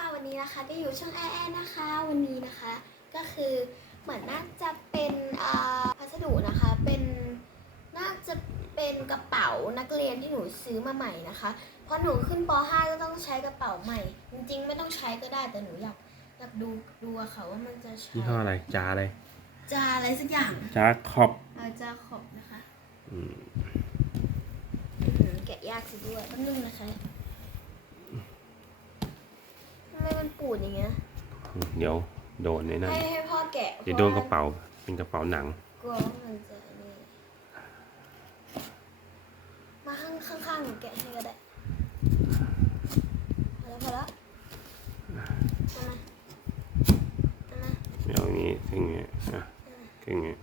ค่ะวันนี้นะคะก็อยู่ช่องแอแอนะคะ วันนี้นะคะ ก็คือเหมือนน่าจะเป็นอ่าพัสดุนะคะ เป็นน่าจะเป็นกระเป๋านักเรียนที่หนูซื้อมาใหม่นะคะ เพราะหนูขึ้นป .5 ก็ต้องใช้กระเป๋าใหม่ จริงๆ ไม่ต้องใช้ก็ได้แต่หนูอยากอยากดูดูอะค่ะว่ามันจะใช้ยี่ห้ออะไรจาอะไรจะอะไรสักอย่างจาขอบเอาจะขอบนะคะอืมอื้อหือแกะยากซะด้วยแป๊บนึงนะคะทำ ไมมันปูดอย่างเงี้ยเดี๋ยวโดนในนั้นให้ให้พ่อแกะเดี๋ยวโดนกระเป๋าเป็นกระเป๋าหนัง กลัวว่ามันจะนี่มาข้างข้างข้างหนูแกะให้ก็ได้พอแล้วพอแล้วมามามามาเดี๋ยวอย่างนี้ขึ้นอย่างนี้อะขึ้นอย่างนี้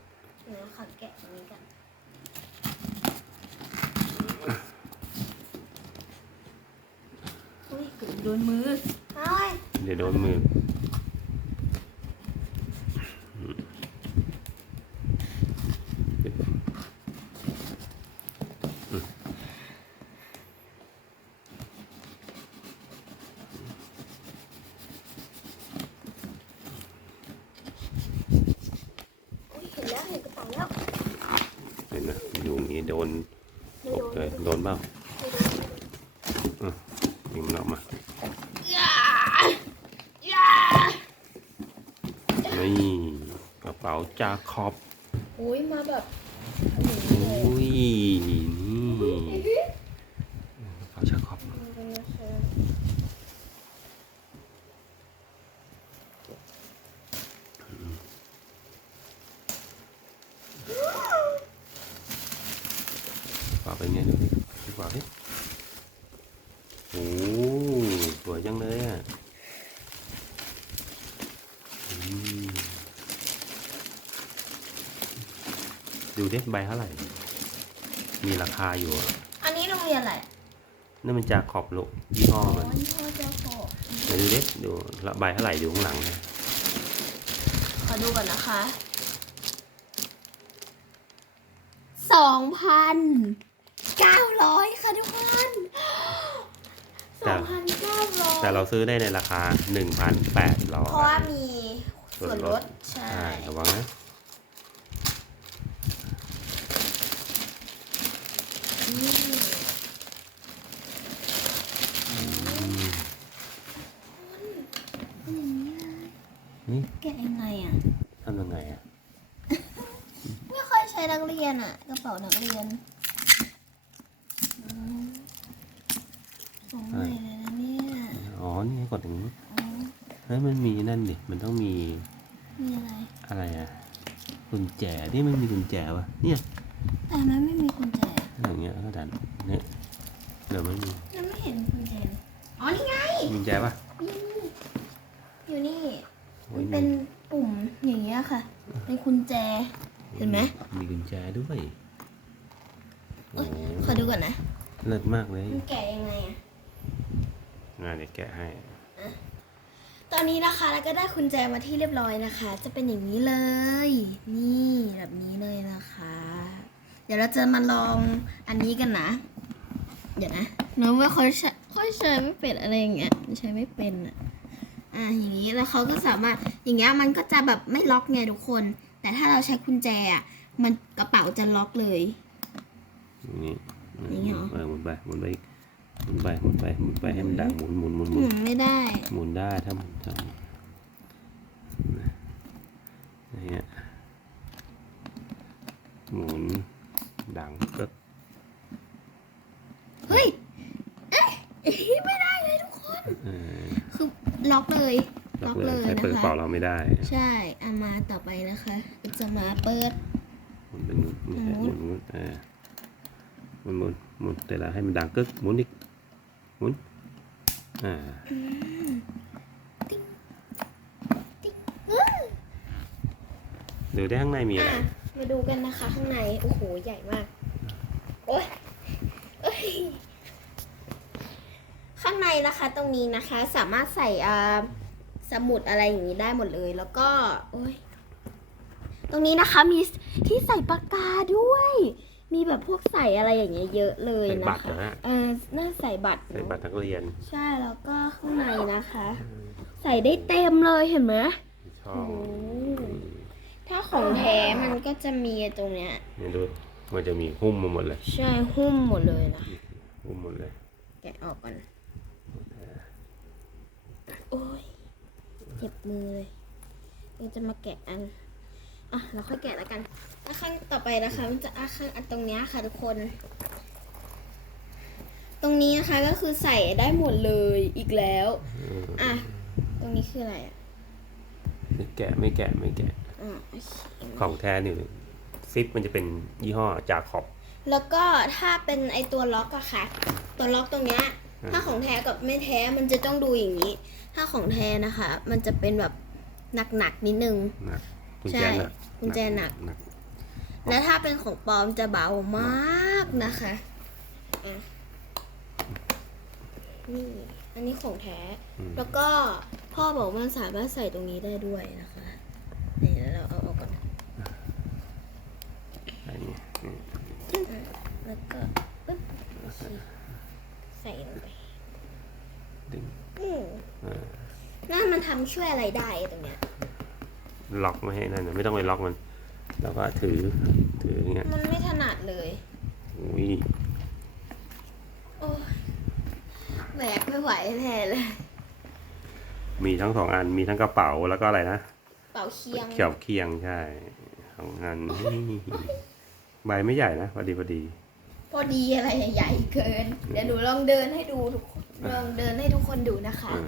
เดี๋ยวขอแกะตรงนี้กันอุ้ยเกือบโดนมือ เฮ้ยเดี๋ยวโดนมืออืมอืมอุ๊ยเห็นแล้วเห็นกระเป๋าแล้วเห็นนะอยู่อย่างนี้โดนไม่โดนเลยโดนเปล่าไม่โดนไม่โดนยิงมันออกมา อย่าอย่า นี่กระเป๋าจาขอบโอ้ยมาแบบโอ้ยนี่กระเป๋าจาขอบ กระเป๋าเป็นไงดูดิกระเป๋าดิโอ้สวยจังเลยอะอืม ดูดิใบเท่าไหร่ มีราคาอยู่อะอันนี้โรงเรียนอะไรนั่นมันจากขอบลูกยี่ห้ออ๋อมันยี่ห้อเจ้าโฟไหนดูดิดูละใบเท่าไหร่อยู่ข้างหลังนะขอดูก่อนนะคะสองพันเก้าร้อยค่ะทุกคนสองพันเก้าร้อยแต่เราซื้อได้ในราคา 1,800เพราะว่ามีส่วนลดใช่ใช่ระวังนะ แกะยังไงอะทำยังไงอะ ไม่ค่อยใช้นักเรียนอะ กระเป๋านักเรียนอืมของใหม่เลยนะเนี่ยอ๋อ นี่กดอย่างนี้อ๋อเฮ้ย มันมีนั่นดิ มันต้องมีมีอะไร อะไรอะ กุญแจ นี่มันมีกุญแจวะเนี่ยแต่มันไม่มีกุญแจอย่างเงี้ยก็ดันเนี่ยเดี๋ยวไม่มียังไม่เห็นกุญแจ อ๋อ นี่ไง มีกุญแจปะนี่อยู่นี่โอ้ มัยนเป็นปุ่มอย่างเงี้ยค่ะ เป็นกุญแจ เห็นไหม มีกุญแจด้วยโอ้ขอดูก่อนนะ เลิศมากเลย มันแกะยังไงอะงานเดี๋ยวแกะให้ ตอนนี้นะคะแล้วก็ได้กุญแจมาที่เรียบร้อยนะคะ จะเป็นอย่างนี้เลย นี่แบบนี้เลยนะคะ เดี๋ยวเราจะมาลองอันนี้กันนะ เดี๋ยวนะหนูไม่ค่อยใช้ค่อยใช้ไม่เป็นอะไรอย่างเงี้ย ใช้ไม่เป็นอะ อะอย่างนี้แล้วเขาก็สามารถอย่างเงี้ยมันก็จะแบบไม่ล็อกไงทุกคน แต่ถ้าเราใช้กุญแจอะมันกระเป๋าจะล็อกเลย อย่างนี้อย่างนี้เหรอ เออหมุนไปหมุนไปอีกหมุนไปหมุนไปหมุนไปให้มันดังหมุนหมุนหมุนหหมุมุนนไม่ได้ หมุนได้ถ้าหมุนถ้าหมุนอย่างเงี้ยหมุนดังก็เฮ้ยเอ๊ะไม่ได้เลยทุกคน เออคือ ล็อกเลยล็อกเลยใช้เปิดกระนะเป๋าคะเราไม่ได้ ใช่เอามาต่อไปนะคะก็จะมาเปิดหมุนเป็นหมุนไม่ใช่หหมุมุนนหมุนเออหมุนหมุนหมุนแต่ละให้มันดังกึกหมุนอีกหมุนอ่าดูได้ข้างในมีอะไรอะมาดูกันนะคะข้างใน โอ้โห ใหญ่มาก โอ้ยเอ้ยข้าง ในนะคะตรงนี้นะคะสามารถใส่อ่าสมุดอะไรอย่างนี้ได้หมดเลย แล้วก็โอ้ยตรงนี้นะคะมีที่ใส่ปากกาด้วย มีแบบพวกใส่อะไรอย่างเงี้ยเยอะเลยใส่นะบัตรคะนะฮะเออน่าใส่บัตรใส่บัตรนักเรียน ใช่แล้วก็ข้างในนะคะอืมส่ได้เต็มเลยเห็นไหมชอบโอ้ถ้าของแท้มันก็จะมีตรงเนี้ยนี่ดูมันจะมีหุ้มมาหมดเลย ใช่หุ้มหมดเลยนะหุ้มหมดเลยแกะออกก่อน โอ้ยเจ็บมือเลยเราจะมาแกะอันอะเราค่อยแกะแล้วกันอะข้างต่อไปนะคะ มันจะอะข้างอันตรงเนี้ยค่ะทุกคน ตรงนี้นะคะก็คือใส่ได้หมดเลยอีกแล้ว อะ ตรงนี้คืออะไรอะไม่แกะไม่แกะไม่แกะอะโอเคของแท้นี่ซิปมันจะเป็นยี่ห้อจาขอบ แล้วก็ถ้าเป็นไอตัวล็อกอะค่ะ ตัวล็อกตรงเนี้ยอืม ถ้าของแท้กับไม่แท้มันจะต้องดูอย่างนี้ ถ้าของแท้นะคะ มันจะเป็นแบบหนักๆนิดนึงหนักกุญใช่แจหนักกุญแจหนักหนัก และถ้าเป็นของปลอมจะเบามากนะคะอะนี่ อันนี้ของแท้อืมแล้วก็พ่อบอกว่ามันสามารถใส่ตรงนี้ได้ด้วยนะคะนี่แล้วเราเอาออกก่อนอันนี้อืมแล้วก็ปึ๊บใส่ลงไปดึงอืมเออนั่นมันทำช่วยอะไรได้ตรงเนี้ย ล็อกไม่ให้นั่นนะไม่ต้องไปล็อกมัน แล้วก็ถือ ถืออย่างเงี้ยมันไม่ถนัดเลย อุ้ยโอ้ยแบกไม่ไหวแน่เลย มีทั้งสองอัน มีทั้งกระเป๋าแล้วก็อะไรนะ เป่าเคียง เขียวเคียงใช่สองอันนี่ใบไม่ใหญ่นะพอดีพอดี พอดีอะไรใหญ่เกิน เดี๋ยวหนูลองเดินให้ดูทุกคนลองเดินให้ทุกคนดูนะคะอ่า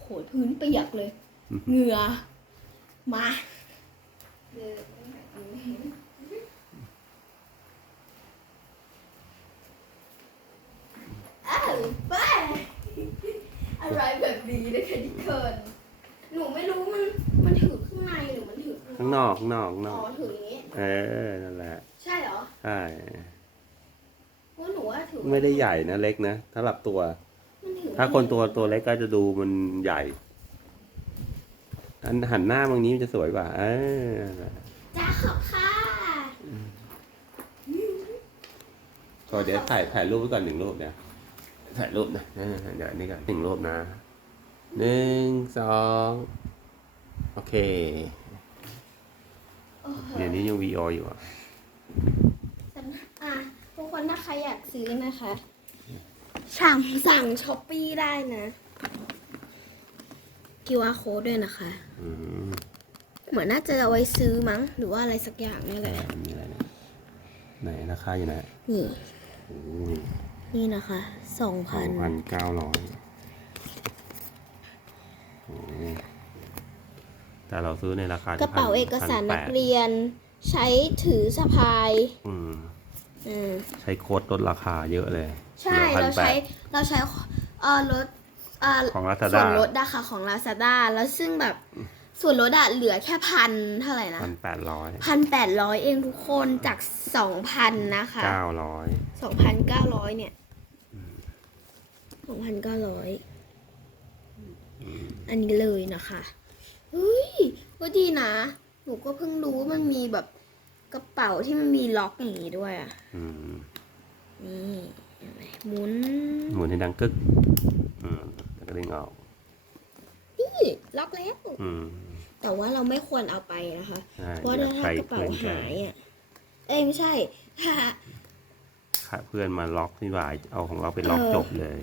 โหพื้นเปียกเลยอือหือเหงื่อมาเดินให้แบบนี้อ้าวบ้าอะไรแบบนี้นะคะทุกคนหนูไม่รู้มันมันถือข้างในหรือมันถือข้างนอกข้างนอกข้างนอ๋ออก ถืออย่างนี้ เออ นั่นแหละ ใช่เหรอ ใช่ เพราะหนูว่าถือ ไม่ได้ใหญ่นะเล็กนะสำหรับตัวมันถือถ้าคนตัวตัวเล็กก็จะดูมันใหญ่ อันหันหน้าบางนี้มันจะสวยกว่าเออนั่นแหละจ้าขอบค่ะก็เดี๋ยวถ่ายถ่ายรูปไว้ก่อนหนึ่งรูปเดี๋ยวถ่ายรูปนะเออเดี๋ยวอันนี้ก่อนหนึ่งรูปนะหนึ่งสองโอเคโอ้โหเดี๋ยวนี้ยังวีออยู่อะสำนักอะทุก คนถ้าใครอยากซื้อนะคะ สั่งสั่งช้อปปี้ได้นะ QR code ด้วยนะคะ อืมเหมือนน่าจะเอาไว้ซื้อมั้ง หรือว่าอะไรสักอย่างนี่แหละ มีอะไรนะไหนราคาอยู่ไหนนี่ โอ้นี่นะคะ สองสพัอนงพันเก้าร้อยแต่เราซื้อในราคากที่ระเป๋าพันเอกสารพันักแปดเรียน ใช้ถือสะพาย อืม อืมใช้โค้ดลดราคาเยอะเลยใช่หลือเรา1,800ใช้เราใช้เอ่อลดเอ่อของ Lazada ส่วนลดนะคะของ Lazada แล้วซึ่งแบบส่วนลดอะเหลือแค่พันเท่าไหร่นะพันแปดร้อยพันแปดร้อยเองทุกคนจากสองพันนะคะเก้าร้อยสองพันเก้าร้อยเนี่ยสองพันเก้าร้อยอันนี้เลยนะคะเฮ้ยก็ดีนะ หนูก็เพิ่งรู้ว่ามันมีแบบ กระเป๋าที่มันมีล็อกอย่างนี้ด้วยอะ อืมนี่เห็นไหมหมุน หมุนให้ดังกึก อืมแล้วก็ดึงออก นี่ล็อกแล้ว อืมแต่ว่าเราไม่ควรเอาไปนะคะ ใช่เพราะอย่าถ้าใครกระเป๋าเพื่อนแกหายอะ เอ้ยไม่ใช่ ถ้า ค่ะเพื่อนมาล็อกนี่หว่าเอาของเราไปล็อกเออ จบเลย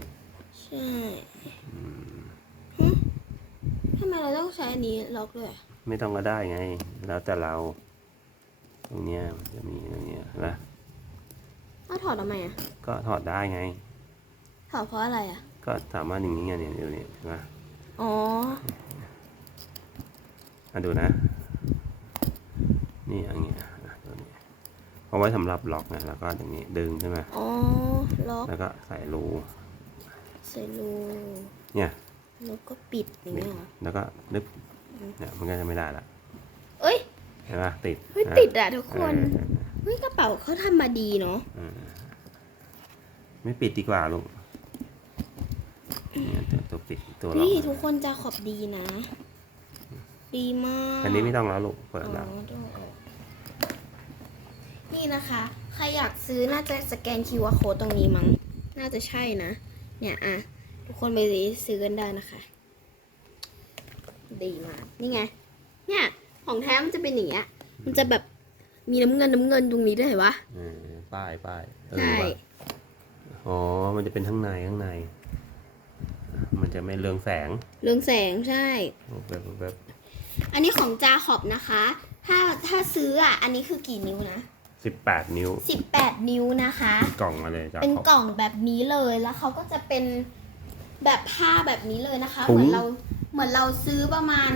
ใช่หึทำไมเราต้องใช้อันนี้ล็อกด้วยอะไม่ต้องก็ได้ไง แล้วแต่เรา ตรงเนี้ยมันจะมีตรงเนี้ยนะอ้าวถอดทำไมอะ ก็ถอดได้ไง ถอดเพราะอะไรอะ ก็สามารถอย่างนี้ไงเนี่ยเดี๋ยวนี้นะอ๋อมาดูนะ นี่อย่างเงี้ยอะตัวนี้เอาไว้สำหรับล็อกไงแล้วก็อย่างนี้ดึงใช่ไหมอ๋อ ล็อกแล้วก็ใส่รูใส่รูเนี่ย แล้วก็ปิดอย่างเงี้ยเหรอ แล้วก็นึบเนี่ยมันก็จะไม่ได้ละเอ้ย เห็นปะติดเฮ้ยนะติดอะทุกคนเออเฮ้ยกระเป๋าเขาทำมาดีเนาะเออไม่ปิดดีกว่าลูกเนี่ยตัวตัวปิดตัวล็อกนี่ทุกคนจะขอบดีนะ ดีมากอันนี้ไม่ต้องแล้วลูกเปิดอ๋อแล้วต้องออกนี่นะคะ ใครอยากซื้อน่าจะสแกน QR code ตรงนี้มั้ง น่าจะใช่นะ เนี่ยอะ ทุกคนไปซื้อกันได้นะคะ ดีมาก นี่ไง เนี่ย ของแท้มันจะเป็นอย่างเงี้ย มันจะแบบมีน้ำเงินน้ำเงินตรงนี้ด้วยเห็นปะเออป้ายป้ายเออใช่ ว่ะอ๋อ มันจะเป็นข้างในข้างใน มันจะไม่เรืองแสงเรืองแสงใช่แบบแบบอันนี้ของจาขอบนะคะ ถ้าถ้าซื้ออะ อันนี้คือกี่นิ้วนะสิบแปดนิ้ว 18 นิ้วนะคะ กล่องมาเลยจ้ะเป็นขอบ กล่องแบบนี้เลยแล้วเขาก็จะเป็นแบบผ้าแบบนี้เลยนะคะ ถุเหง มือนเราเหมือนเราซื้อประมาณ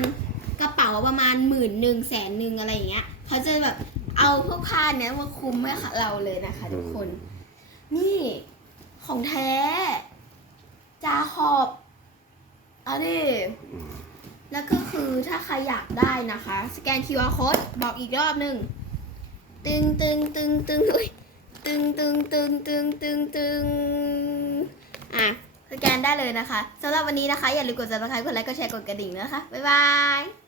กระเป๋าประมาณหมื่นหนึ่งแสนหนึ่งอะไรอย่างเงี้ยเขาจะแบบเอาพวกผ้าเนี้ยมาคลุมให้เราเลยนะคะทุกคน นี่ของแท้ จาขอบเอาดิอืมแล้วก็คือถ้าใครอยากได้นะคะ สแกน QR code บอกอีกรอบหนึ่งตึงตึงตึงตึงเอ้ยตึงตึงตึงตึงตึงตึงอะสแกนได้เลยนะคะสำหรับวันนี้นะคะ อย่าลืมกด subscribe กดไลค์กดแชร์กดกระดิ่งนะคะ บ๊ายบาย